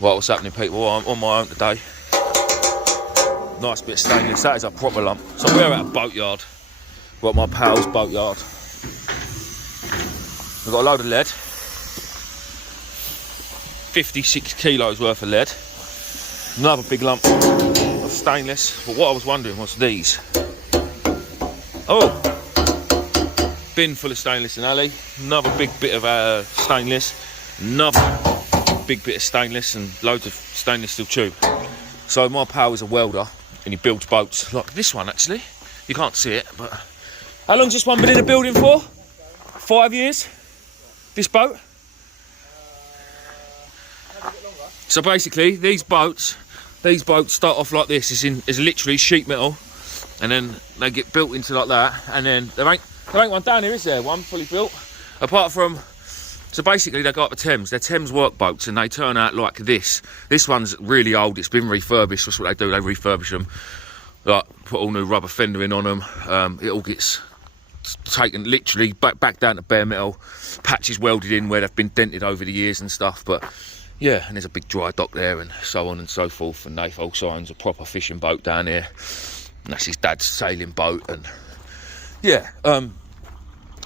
Right, what's happening, people? I'm on my own today. Nice bit of stainless. That is a proper lump. So we're at a boatyard. We're at my pal's boatyard. We've got a load of lead. 56 kilos worth of lead. Another big lump of stainless. But what I was wondering was these. Oh! Bin full of stainless and alley. Another big bit of stainless. Another big bit of stainless and loads of stainless steel tube. So my pal is a welder and he builds boats like this one actually. You can't see it, but how long's this one been in the building for? 5 years? This boat? So basically these boats start off like this. It's literally sheet metal, and then they get built into like that, and then there ain't one down here, is there? One fully built, apart from. So basically they go up the Thames. They're Thames work boats, and they turn out like this. This one's really old. It's been refurbished. That's what they do. They refurbish them, like put all new rubber fendering on them. It all gets taken literally back down to bare metal. Patches welded in where they've been dented over the years and stuff. But yeah, and there's a big dry dock there and so on and so forth. And Nath owns a proper fishing boat down here. And that's his dad's sailing boat. And yeah,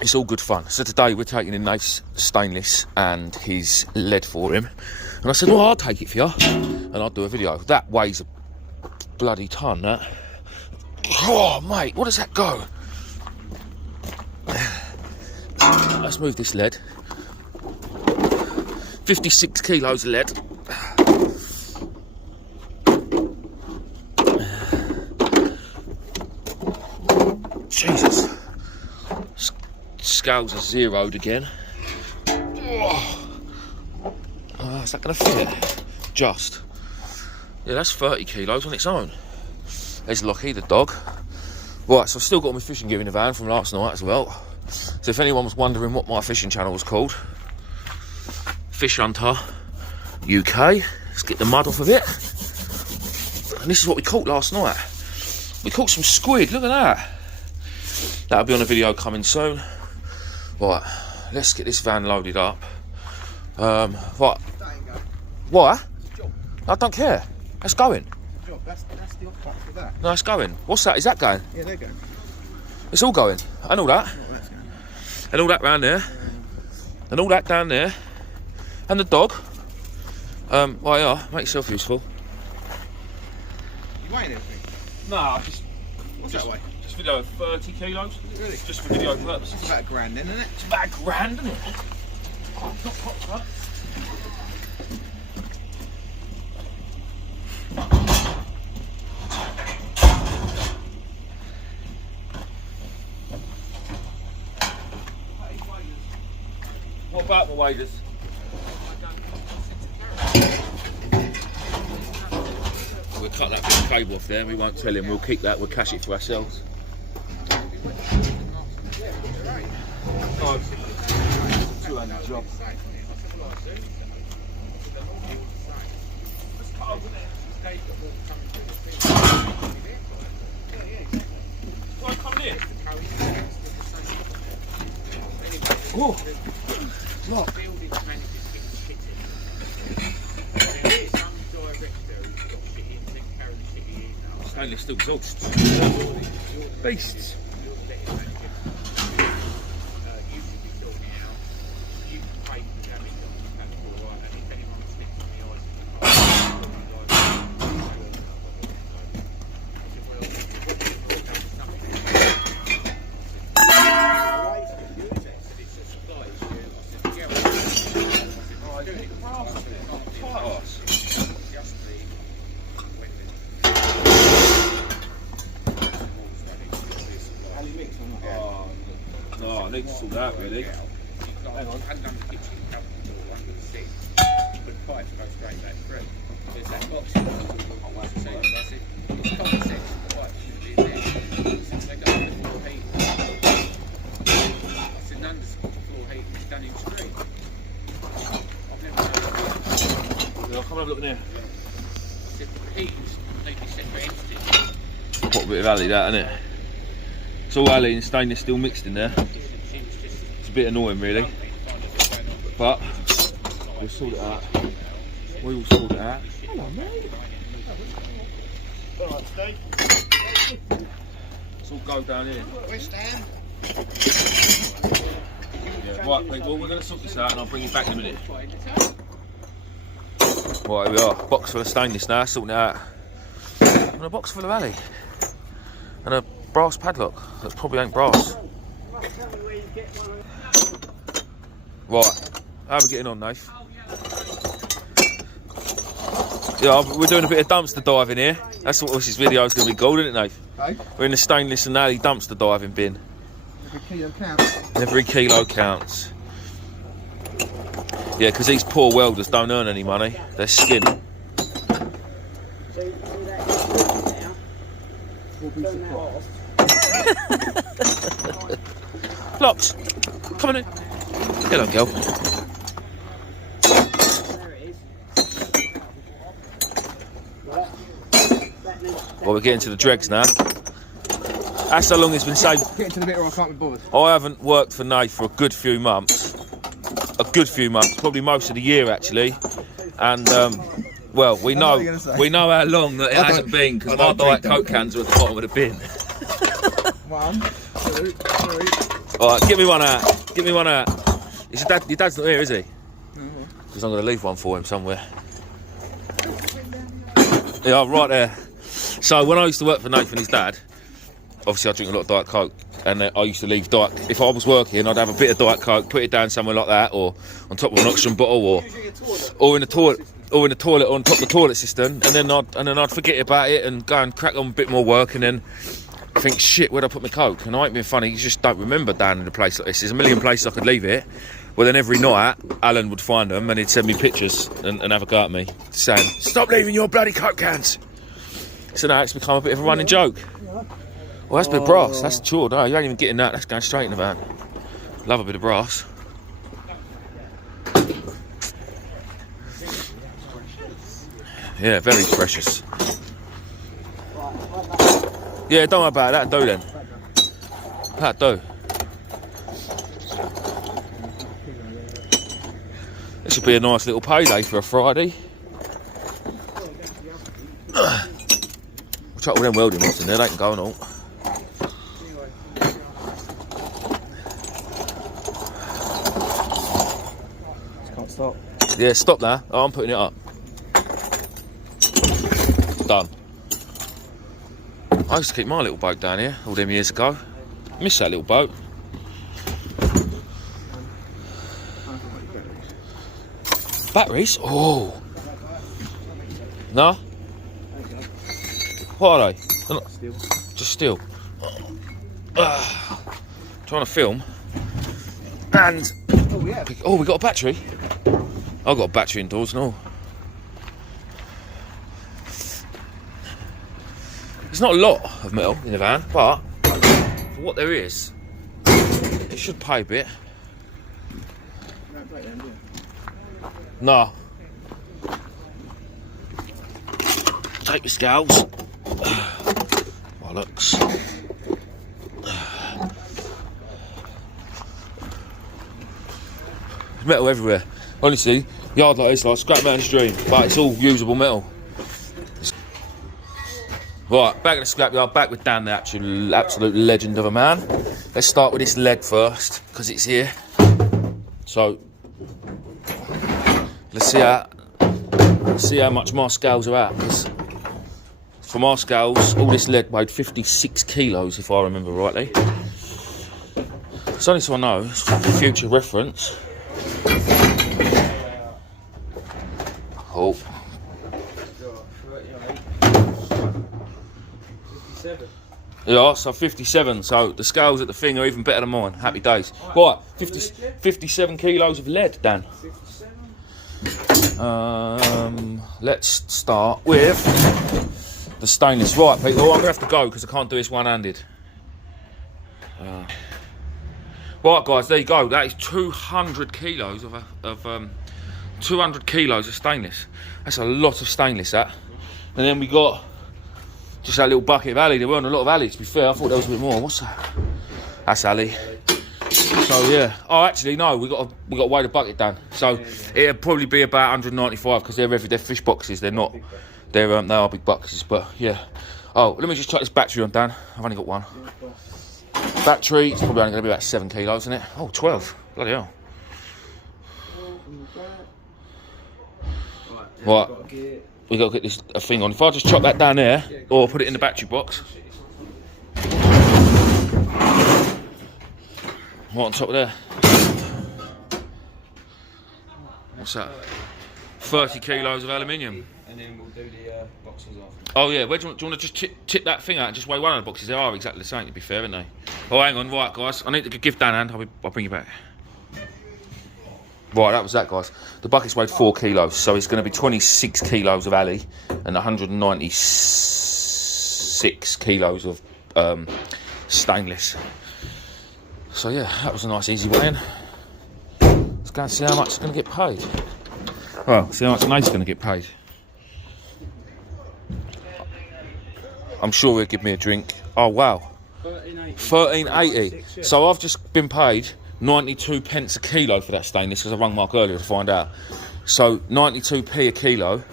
it's all good fun. So today we're taking in Nath's stainless and his lead for him. And I said, well, I'll take it for you. And I'll do a video. That weighs a bloody ton, that. Oh, mate, what does that go? Let's move this lead. 56 kilos of lead. Jesus. Scales are zeroed again. Oh, is that going to fit? Just. Yeah, that's 30 kilos on its own. There's Lockie, the dog. Right, so I've still got my fishing gear in the van from last night as well. So if anyone was wondering what my fishing channel was called, Fish Hunter UK. Let's get the mud off of it. And this is what we caught last night. We caught some squid, look at that. That'll be on a video coming soon. Right, let's get this van loaded up. What? What? I don't care. That's going. That's the off part for that. No, it's going. What's that? Is that going? Yeah, they're going. It's all going. And all that. Oh, that's going. And all that round there. And all that down there. And the dog. Well, yeah, make yourself useful. You weighing everything? No, What's that weigh? just video of 30 kilos. Really? Just for video purposes. It's about £1,000 then, isn't it? It's about £1,000, isn't it? Not popped up. What about the waders? We'll cut that bit of cable off there. We won't tell him. We'll keep that. We'll cash it for ourselves. Oh, 200 job. Oh, look. Stainless steel exhausts. Beasts. No, I need to sort that out really. Hang on. Under the kitchen cupboard door, under the sink, the pipes go straight back through. There's that box in the sink. I said, it's common sense, the pipes should be in there. Since they go under the floor heat. I said, none of the floor heat is done in screen. I've never done it. I'll come and have a look in there. I said, the heat is completely separate entities. What a bit of alley that, isn't it? It's all alley and stainless steel mixed in there. It's a bit annoying really, but we'll sort it out. We will sort it out. Hello, mate. Alright, Steve. It's all go down here. West Ham. Yeah. Right, people, we're going to sort this out and I'll bring you back in a minute. Right, here we are. Box full of stainless now, sorting it out. And a box full of alley. And a brass padlock. That probably ain't brass. Right, how are we getting on, Nath? Yeah, we're doing a bit of dumpster diving here. That's what this video is going to be called, isn't it, Nath? Hey, We're in the stainless and alley dumpster diving bin. every kilo counts. Every kilo counts. Yeah, because these poor welders don't earn any money. They're skin. Locks, come on in. Hello, girl. Well, we're getting to the dregs now. That's how long it's been saved. Getting to the bit where I can't be bothered. I haven't worked for Nath for a good few months. Probably most of the year actually. And well, we know know what you're gonna say. we know how long that it I hasn't don't- been because I my don't Diet drink Coke cans are at the bottom of the bin. 1, 2, 3. All right, give me one out. Give me one out. Is your dad's not here, is he? Because I'm going to leave one for him somewhere. Yeah, right there. So when I used to work for Nathan, his dad, obviously I drink a lot of Diet Coke, and I used to leave Diet. If I was working, I'd have a bit of Diet Coke, put it down somewhere like that, or on top of an oxygen bottle, or in the toilet, or on top of the toilet system, and then I'd forget about it and go and crack on a bit more work, and then think, shit, where'd I put my Coke? And I ain't being funny, you just don't remember down in a place like this. There's a million places I could leave it. Well, then every night, Alan would find them and he'd send me pictures and have a go at me, saying, stop leaving your bloody Coke cans. So now it's become a bit of a running joke. Well, that's a bit of brass, that's chore, no, you ain't even getting that, that's going straight in the van. Love a bit of brass. Yeah, very precious. Yeah, don't worry about it, that'll do then. That'll do. This will be a nice little payday for a Friday. We'll chuck all them welding rods in there, they can go and all. Can't stop. Yeah, stop now. Oh, I'm putting it up. Done. I used to keep my little boat down here all them years ago. Miss that little boat. Batteries? Oh. No? What are they? They're not- Still. Just steel. Trying to film. And Oh, yeah. oh, we got a battery. I've got a battery indoors and all. There's not a lot of metal in the van, but for what there is, it should pay a bit. Don't break them, do you? No. Take the scales. Bollocks. There's metal everywhere. Honestly, yard like this, like scrap metal stream, but it's all usable metal. Right, back at the scrapyard, back with Dan, the absolute legend of a man. Let's start with this lead first, because it's here. So, let's see how much my scales are at. 'Cause for my scales, all this lead weighed 56 kilos, if I remember rightly. It's only so I know, it's for future reference. Oh. Yeah, so 57. So the scales at the thing are even better than mine. Happy days. Right, 57 kilos of lead, Dan. Let's start with the stainless. Right, people, I'm gonna have to go because I can't do this one-handed. Right, guys, there you go. That is 200 kilos of 200 kilos of stainless. That's a lot of stainless, that. And then we got just that little bucket of alley. There weren't a lot of alley, to be fair. I thought there was a bit more. What's that? That's alley. So yeah. Oh, actually no, we got to weigh the bucket down. So it'll probably be about 195 because they're fish boxes. They're not. They are big boxes, but yeah. Oh, let me just check this battery on, Dan. I've only got one. Battery, it's probably only going to be about 7 kilos, isn't it? Oh, 12. Bloody hell. Right. We got to get this thing on. If I just chop that down there, or put it in the battery box. What on top of there? What's that? 30 kilos of aluminium. And then we'll do the boxes after. Oh yeah, where do you want to just tip that thing out and just weigh one of the boxes? They are exactly the same, to be fair, aren't they? Oh, hang on, right guys, I need to give Dan a hand, I'll bring you back. Right, that was that, guys. The bucket's weighed 4 kilos, so it's going to be 26 kilos of alley and 196 kilos of stainless. So yeah, that was a nice easy weigh-in. Let's go and see how much it's going to get paid. Well, see how much Nate's going to get paid. I'm sure he'll give me a drink. Oh wow, 13.80. So I've just been paid 92 pence a kilo for that stainless because I rang Mark earlier to find out. So 92p a kilo,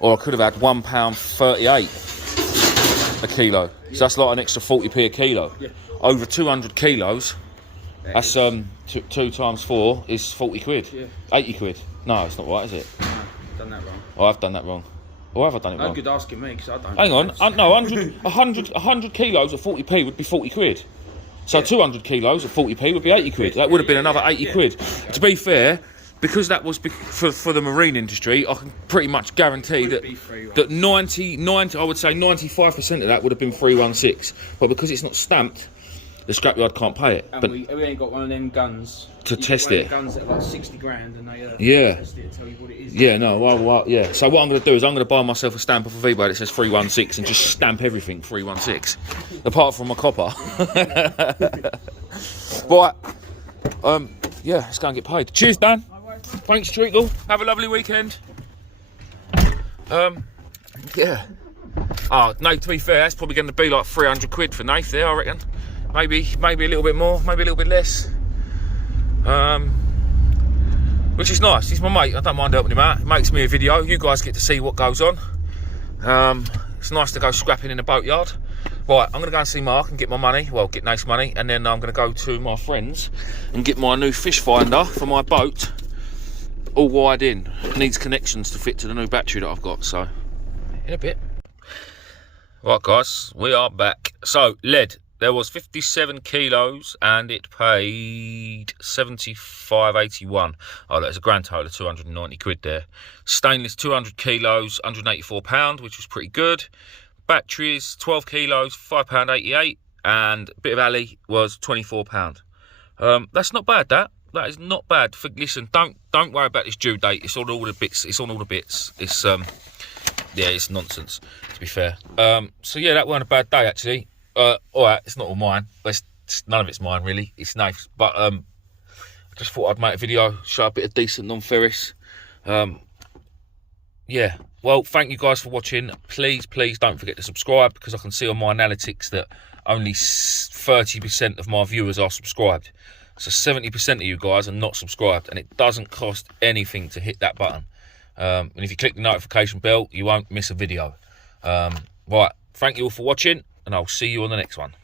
or I could have had £1.38 a kilo. So that's like an extra 40p a kilo. Over 200 kilos. That's 2 times 4 is 40 quid. 80 quid. No, it's not right, is it? No, done that wrong. Oh, I've done that wrong. Or have I done it wrong? No good asking me because I don't. Hang on, no, 100 kilos at 40p would be 40 quid. So 200 kilos at 40p would be 80 quid. That would have been another 80 quid. To be fair, because that was for the marine industry, I can pretty much guarantee that 90, I would say 95% of that would have been 316. But because it's not stamped, the scrapyard can't pay it. And but we ain't got one of them guns to test it. Guns that are like 60 grand and they test it and tell you what it is. Yeah, no, well, yeah. So what I'm going to do is I'm going to buy myself a stamp off of eBay that says 316 and just stamp everything 316, apart from my copper. But yeah, let's go and get paid. Cheers, Dan. Thanks, Treacle. Have a lovely weekend. Yeah. Oh, Nate, to be fair, that's probably going to be like 300 quid for Nate there, I reckon. Maybe a little bit more, maybe a little bit less. Which is nice. He's my mate. I don't mind helping him out. It makes me a video. You guys get to see what goes on. It's nice to go scrapping in the boatyard. Right, I'm going to go and see Mark and get my money. Well, get Nate's money. And then I'm going to go to my friend's and get my new fish finder for my boat. All wired in. It needs connections to fit to the new battery that I've got. So, in a bit. Right, guys. We are back. So, lead. There was 57 kilos and it paid 75.81. Oh, there's a grand total of 290 quid there. Stainless 200 kilos, £184, which was pretty good. Batteries 12 kilos, £5.88, and a bit of alley was £24. That's not bad. That is not bad. Listen, don't worry about this due date. It's on all the bits. It's on all the bits. It's yeah, it's nonsense, to be fair. So yeah, that weren't a bad day actually. Alright, it's not all mine. None of it's mine really. It's nice, but I just thought I'd make a video, show a bit of decent non-ferrous. Yeah. Well, thank you guys for watching. Please don't forget to subscribe because I can see on my analytics that only 30% of my viewers are subscribed. So 70% of you guys are not subscribed, and it doesn't cost anything to hit that button. And if you click the notification bell, you won't miss a video. Right. Thank you all for watching, and I'll see you on the next one.